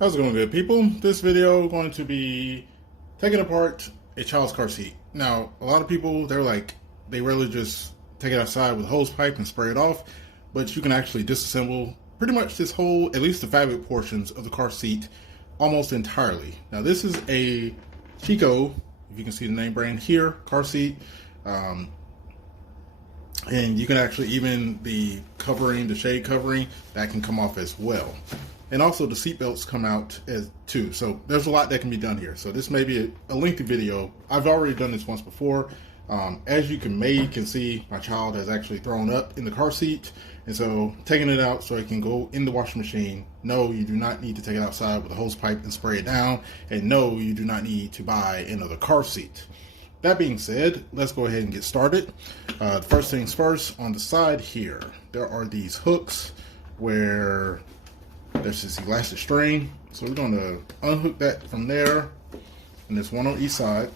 How's it going, good people? This video going to be taking apart a child's car seat. Now, a lot of people, they really just take it outside with a hose pipe and spray it off, but you can actually disassemble pretty much this whole, at least the fabric portions of the car seat, almost entirely. Now, this is a Chicco, if you can see the name brand here, car seat. And you can actually, even the covering, the shade covering, that can come off as well. And also the seat belts come out as too. So there's a lot that can be done here. So this may be a lengthy video. I've already done this once before. As you can see, my child has actually thrown up in the car seat. And so taking it out so it can go in the washing machine. No, you do not need to take it outside with a hose pipe and spray it down. And no, you do not need to buy another car seat. That being said, let's go ahead and get started. First things first, on the side here, there are these hooks where there's this elastic string. So we're going to unhook that from there, and there's one on each side.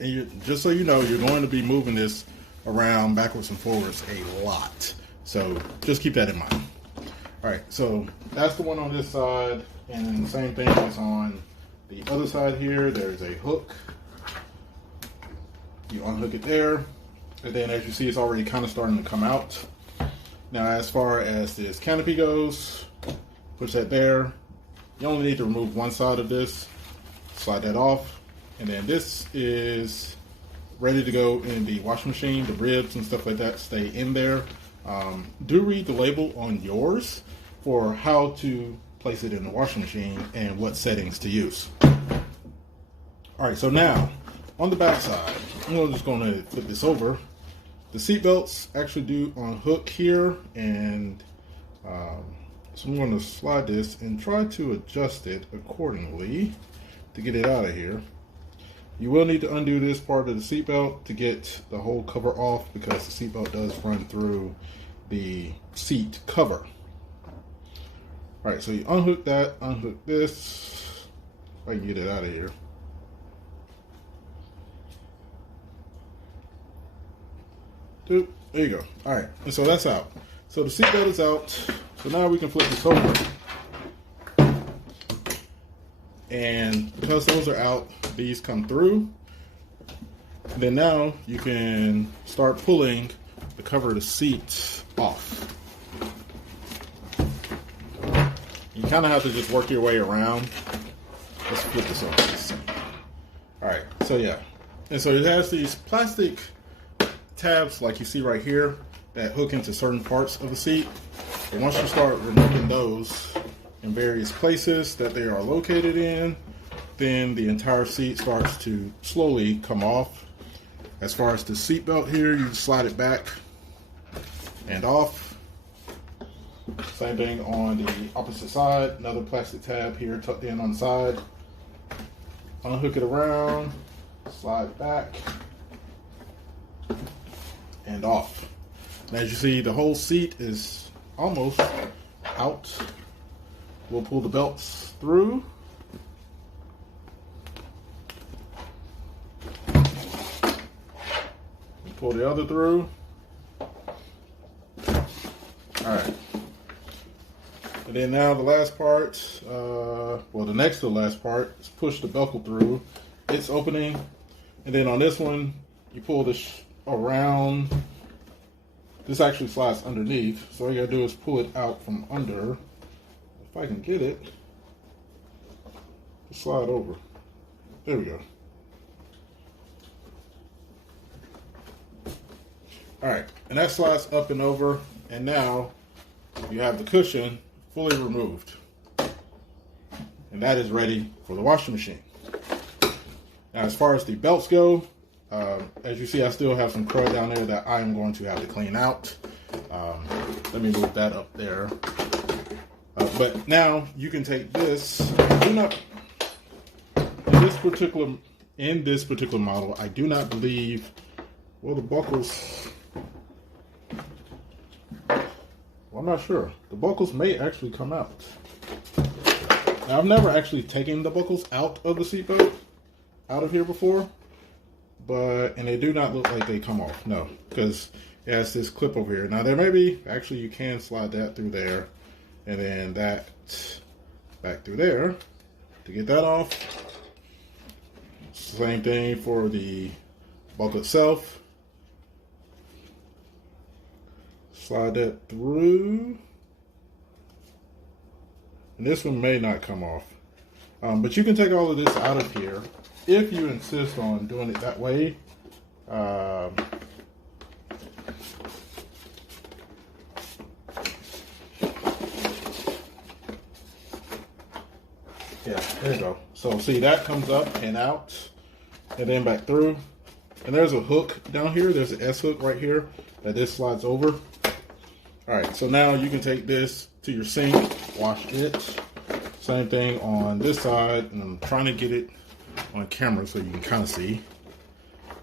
And just so you know, you're going to be moving this around backwards and forwards a lot. So just keep that in mind. All right, so that's the one on this side, and then the same thing is on the other side here. There's a hook. You unhook it there, and then as you see, it's already kind of starting to come out. Now, as far as this canopy goes, push that there. You only need to remove one side of this, slide that off, and then this is ready to go in the washing machine. The ribs and stuff like that stay in there. Do read the label on yours for how to place it in the washing machine and what settings to use. All right, so now on the back side, I'm just going to flip this over. The seat belts actually do unhook here, and so I'm going to slide this and try to adjust it accordingly to get it out of here. You will need to undo this part of the seat belt to get the whole cover off, because the seat belt does run through the seat cover. All right, so you unhook that, unhook this. If I can get it out of here. There you go. All right, and so that's out. So the seat belt is out. So now we can flip this over. And because those are out, these come through. Then now you can start pulling the cover of the seat off. You kind of have to just work your way around. Let's flip this over. All right, so yeah. And so it has these plastic tabs like you see right here that hook into certain parts of the seat. And once you start removing those in various places that they are located in, then the entire seat starts to slowly come off. As far as the seat belt here, you slide it back and off. Same thing on the opposite side. Another plastic tab here tucked in on the side. Unhook it around, slide it back, and off. And as you see, the whole seat is almost out. We'll pull the belts through. Pull the other through. All right. And then now the last part, well, the next to the last part is push the buckle through. It's opening. And then on this one, you pull this around. This actually slides underneath, so all you gotta do is pull it out from under. If I can get it, just slide over. There we go. All right, and that slides up and over, and now you have the cushion fully removed, and that is ready for the washing machine. Now, as far as the belts go, as you see, I still have some crud down there that I'm going to have to clean out. Let me move that up there. But now you can take this. In this particular model, I do not believe. Well, the buckles. Well, I'm not sure. The buckles may actually come out. Now, I've never actually taken the buckles out of the seatbelt out of here before. And they do not look like they come off, no, because it has this clip over here. Now there may be, actually you can slide that through there, and then that back through there to get that off. Same thing for the buckle itself. Slide that through. And this one may not come off. But you can take all of this out of here if you insist on doing it that way. Yeah, there you go. So see, that comes up and out and then back through. And there's a hook down here. There's an S hook right here that this slides over. All right, so now you can take this to your sink, wash it. Same thing on this side, and I'm trying to get it on camera so you can kind of see.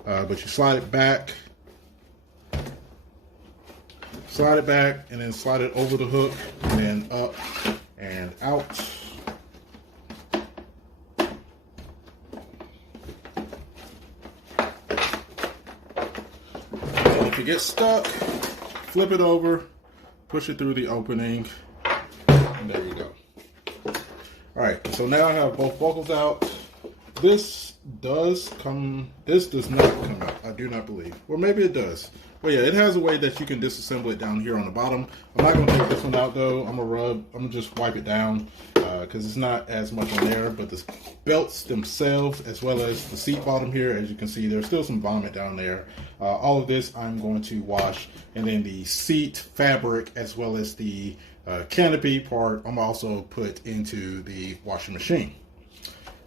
But you slide it back, and then slide it over the hook, and then up and out. And if it gets stuck, flip it over, push it through the opening, and there you go. All right, so now I have both buckles out. This does not come out, I do not believe. Or maybe it does. Well, yeah, it has a way that you can disassemble it down here on the bottom. I'm not gonna take this one out though. I'm gonna just wipe it down because it's not as much on there, but the belts themselves, as well as the seat bottom here, as you can see, there's still some vomit down there. All of this I'm going to wash, and then the seat fabric, as well as the canopy part, I'm also put into the washing machine.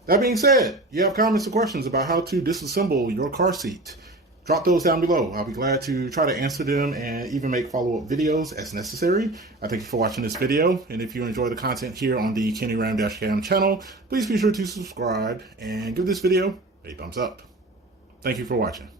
That being said, you have comments or questions about how to disassemble your car seat, drop those down below. I'll be glad to try to answer them and even make follow-up videos as necessary. I thank you for watching this video, and if you enjoy the content here on the Kenny Ram Cam channel, please be sure to subscribe and give this video a thumbs up. Thank you for watching.